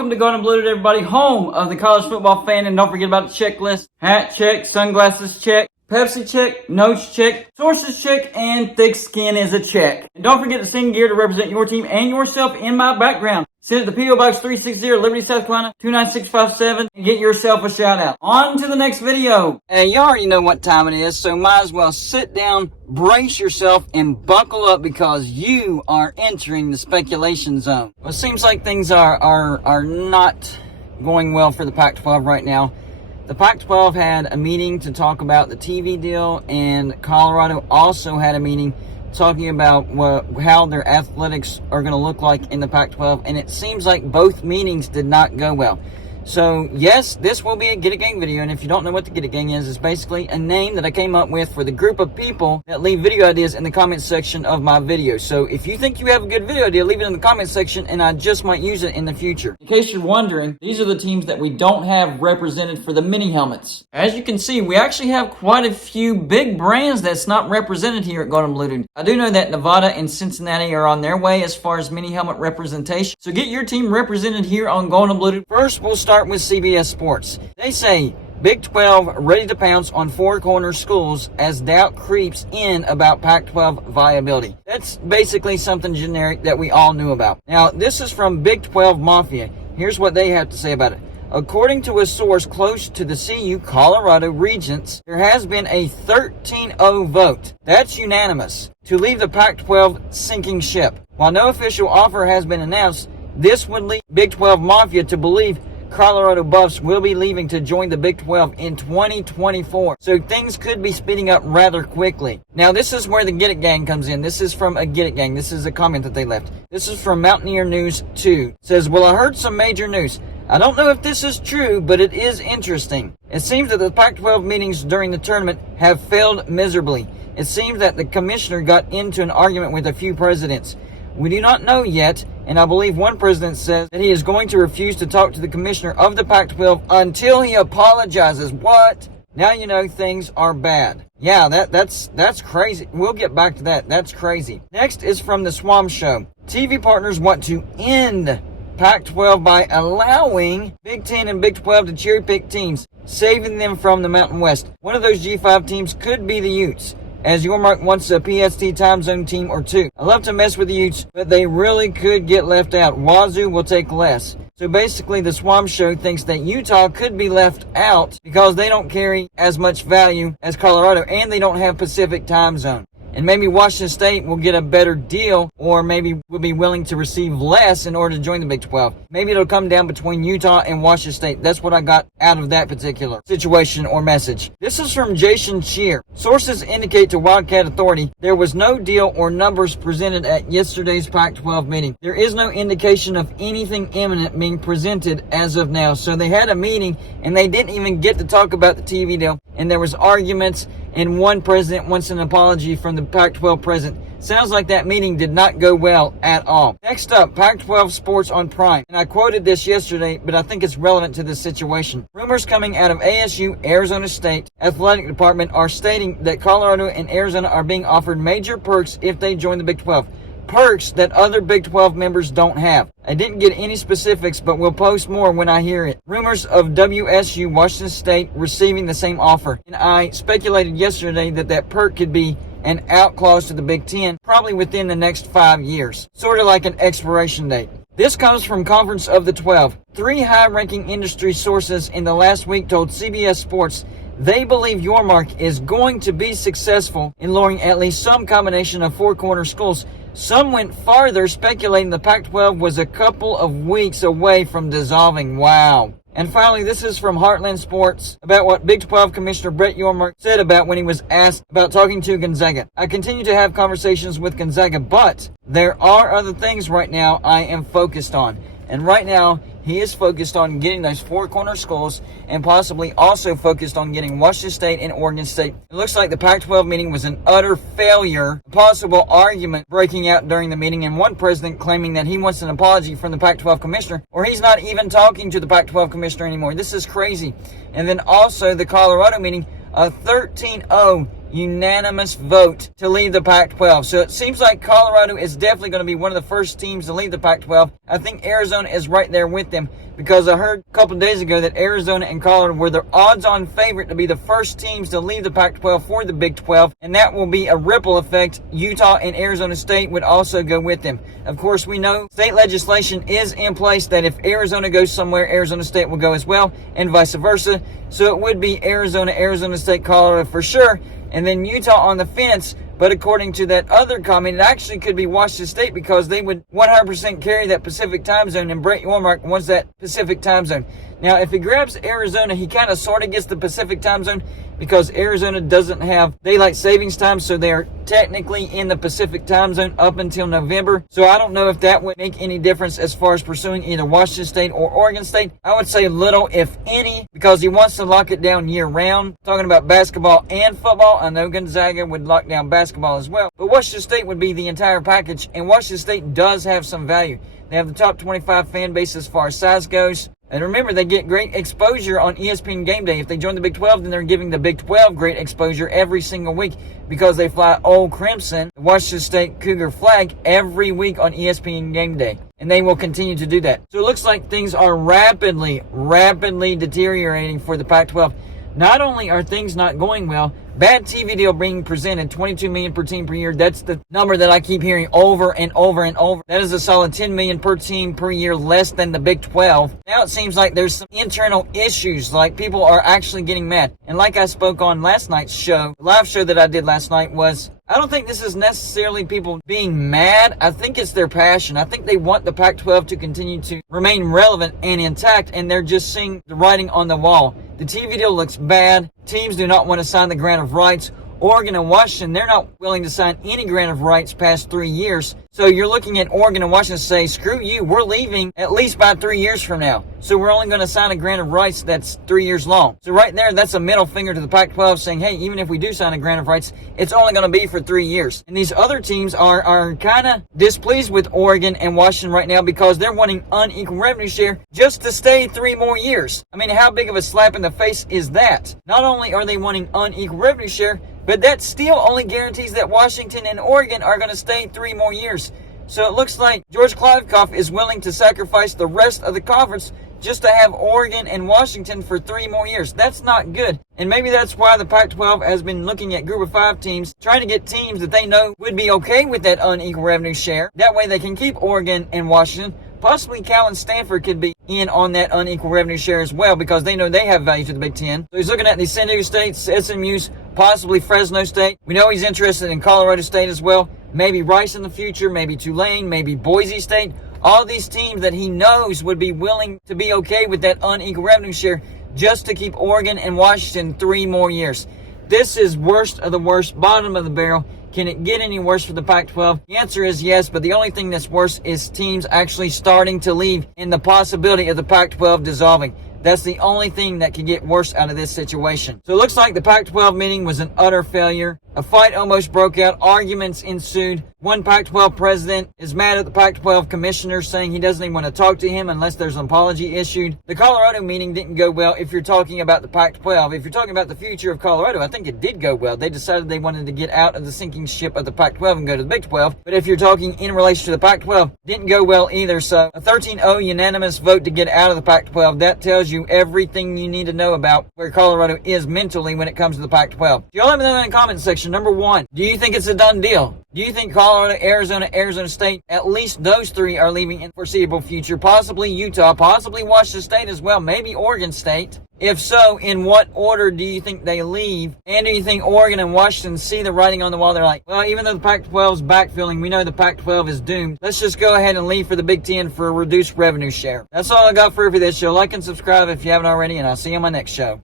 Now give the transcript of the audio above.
Welcome to Golden Blue, everybody, home of the college football fan. And don't forget about the checklist. Hat check, sunglasses check, Pepsi check, notes check, sources check, and thick skin is a check. And don't forget to sing gear to represent your team and yourself in my background. Send it to P.O. Box 360, Liberty, South Carolina, 29657, and get yourself a shout out. On to the next video. Hey, you already know what time it is, so might as well sit down, brace yourself, and buckle up because you are entering the speculation zone. Well, it seems like things are not going well for the Pac-12 right now. The Pac-12 had a meeting to talk about the TV deal, and Colorado also had a meeting talking about how their athletics are going to look like in the Pac-12, and it seems like both meetings did not go well. So, yes, this will be a Get It Gang video, and if you don't know what the Get It Gang is, it's basically a name that I came up with for the group of people that leave video ideas in the comment section of my videos. So, if you think you have a good video idea, leave it in the comment section, and I just might use it in the future. In case you're wondering, these are the teams that we don't have represented for the mini helmets. As you can see, we actually have quite a few big brands that's not represented here at Golden Blue. I do know that Nevada and Cincinnati are on their way as far as mini helmet representation. So, get your team represented here on Golden Blue. First, we'll start with CBS Sports. They say Big 12 ready to pounce on four corner schools as doubt creeps in about Pac-12 viability. That's basically something generic that we all knew about. Now, this is from Big 12 Mafia. Here's what they have to say about it. According to a source close to the CU Colorado Regents, there has been a 13-0 vote. That's unanimous to leave the Pac-12 sinking ship. While no official offer has been announced, this would lead Big 12 Mafia to believe Colorado Buffs will be leaving to join the Big 12 in 2024. So things could be speeding up rather quickly. Now, this is where the Get It Gang comes in. This is from a Get It Gang. This is a comment that they left. This is from Mountaineer News 2. It says, well, I heard some major news. I don't know if this is true, but it is interesting. It seems that the Pac-12 meetings during the tournament have failed miserably. It seems that the commissioner got into an argument with a few presidents. We do not know yet, and I believe one president says that he is going to refuse to talk to the commissioner of the Pac-12 until he apologizes. What? Now you know things are bad. Yeah, that's crazy. We'll get back to that. That's crazy. Next is from the Swamp Show. TV partners want to end Pac-12 by allowing Big X and Big 12 to cherry pick teams, saving them from the Mountain West. One of those G5 teams could be the Utes, as Yormark wants a PST time zone team or two. I love to mess with the Utes, but they really could get left out. Wazoo will take less. So basically, the Swamp Show thinks that Utah could be left out because they don't carry as much value as Colorado, and they don't have Pacific time zone. And maybe Washington State will get a better deal, or maybe will be willing to receive less in order to join the Big 12. Maybe it'll come down between Utah and Washington State. That's what I got out of that particular situation or message. This is from Jason Shear. Sources indicate to Wildcat Authority there was no deal or numbers presented at yesterday's Pac-12 meeting. There is no indication of anything imminent being presented as of now. So they had a meeting and they didn't even get to talk about the TV deal. And there was arguments, and one president wants an apology from the Pac-12 president. Sounds like that meeting did not go well at all. Next up, Pac-12 Sports on Prime. And I quoted this yesterday, but I think it's relevant to this situation. Rumors coming out of ASU, Arizona State Athletic Department are stating that Colorado and Arizona are being offered major perks if they join the Big 12. Perks that other Big 12 members don't have. I didn't get any specifics, but we'll post more when I hear it. Rumors of WSU, Washington State, receiving the same offer. And I speculated yesterday that that perk could be an out clause to the Big X, probably within the next 5 years. Sort of like an expiration date. This comes from Conference of the 12. 3 high-ranking industry sources in the last week told CBS Sports they believe Yormark is going to be successful in luring at least some combination of four-corner schools. Some went farther, speculating the Pac-12 was a couple of weeks away from dissolving. Wow. And finally, this is from Heartland Sports about what Big 12 Commissioner Brett Yormark said about when he was asked about talking to Gonzaga. I continue to have conversations with Gonzaga, but there are other things right now I am focused on. And right now, he is focused on getting those four-corner schools and possibly also focused on getting Washington State and Oregon State. It looks like the Pac-12 meeting was an utter failure. A possible argument breaking out during the meeting, and one president claiming that he wants an apology from the Pac-12 commissioner, or he's not even talking to the Pac-12 commissioner anymore. This is crazy. And then also the Colorado meeting, a 13-0 unanimous vote to leave the Pac-12. So it seems like Colorado is definitely going to be one of the first teams to leave the Pac-12. I think Arizona is right there with them, because I heard a couple of days ago that Arizona and Colorado were the odds-on favorite to be the first teams to leave the Pac-12 for the Big 12, and that will be a ripple effect. Utah and Arizona State would also go with them. Of course, we know state legislation is in place that if Arizona goes somewhere, Arizona State will go as well, and vice versa. So it would be Arizona, Arizona State, Colorado for sure, and then Utah on the fence. But according to that other comment, it actually could be Washington State, because they would 100% carry that Pacific time zone, and Brett Yormark wants that Pacific time zone. Now, if he grabs Arizona, he kind of sort of gets the Pacific time zone, because Arizona doesn't have daylight savings time, so they're technically in the Pacific time zone up until November. So I don't know if that would make any difference as far as pursuing either Washington State or Oregon State. I would say little, if any, because he wants to lock it down year-round. Talking about basketball and football, I know Gonzaga would lock down basketball as well, but Washington State would be the entire package, and Washington State does have some value. They have the top 25 fan base as far as size goes. And remember, they get great exposure on ESPN Game Day. If they join the Big 12, then they're giving the Big 12 great exposure every single week, because they fly Old Crimson, the Washington State Cougar flag, every week on ESPN Game Day. And they will continue to do that. So it looks like things are rapidly deteriorating for the Pac-12. Not only are things not going well, bad TV deal being presented, $22 million per team per year. That's the number that I keep hearing over and over and over. That is a solid $10 million per team per year, less than the Big 12. Now it seems like there's some internal issues, like people are actually getting mad. And like I spoke on last night's show, the live show that I did last night, was I don't think this is necessarily people being mad. I think it's their passion. I think they want the Pac-12 to continue to remain relevant and intact, and they're just seeing the writing on the wall. The TV deal looks bad. Teams do not want to sign the grant of rights. Oregon and Washington, they're not willing to sign any grant of rights past 3 years. So you're looking at Oregon and Washington say, screw you, we're leaving at least by 3 years from now. So we're only going to sign a grant of rights that's 3 years long. So right there, that's a middle finger to the Pac-12 saying, hey, even if we do sign a grant of rights, it's only going to be for 3 years. And these other teams are kind of displeased with Oregon and Washington right now, because they're wanting unequal revenue share just to stay 3 more years. I mean, how big of a slap in the face is that? Not only are they wanting unequal revenue share, but that still only guarantees that Washington and Oregon are going to stay 3 more years. So it looks like George Kliavkoff is willing to sacrifice the rest of the conference just to have Oregon and Washington for 3 more years. That's not good. And maybe that's why the Pac-12 has been looking at Group of 5 teams, trying to get teams that they know would be okay with that unequal revenue share. That way they can keep Oregon and Washington. Possibly Cal and Stanford could be in on that unequal revenue share as well, because they know they have value to the Big Ten. So he's looking at the San Diego State, SMU's, possibly Fresno State. We know he's interested in Colorado State as well. Maybe Rice in the future, maybe Tulane, maybe Boise State. All these teams that he knows would be willing to be okay with that unequal revenue share just to keep Oregon and Washington 3 more years. This is worst of the worst, bottom of the barrel. Can it get any worse for the Pac-12? The answer is yes, but the only thing that's worse is teams actually starting to leave and the possibility of the Pac-12 dissolving. That's the only thing that can get worse out of this situation. So it looks like the Pac-12 meeting was an utter failure. A fight almost broke out. Arguments ensued. One Pac-12 president is mad at the Pac-12 commissioner, saying he doesn't even want to talk to him unless there's an apology issued. The Colorado meeting didn't go well if you're talking about the Pac-12. If you're talking about the future of Colorado, I think it did go well. They decided they wanted to get out of the sinking ship of the Pac-12 and go to the Big 12. But if you're talking in relation to the Pac-12, didn't go well either. So a 13-0 unanimous vote to get out of the Pac-12. That tells you everything you need to know about where Colorado is mentally when it comes to the Pac-12. Y'all let me know in the comment section. Number 1, do you think it's a done deal? Do you think Colorado, Arizona, Arizona State, at least those 3 are leaving in the foreseeable future? Possibly Utah, possibly Washington State as well, maybe Oregon State. If so, in what order do you think they leave? And do you think Oregon and Washington see the writing on the wall? They're like, well, even though the Pac-12 is backfilling, we know the Pac-12 is doomed. Let's just go ahead and leave for the Big Ten for a reduced revenue share. That's all I got for you for this show. Like and subscribe if you haven't already, and I'll see you on my next show.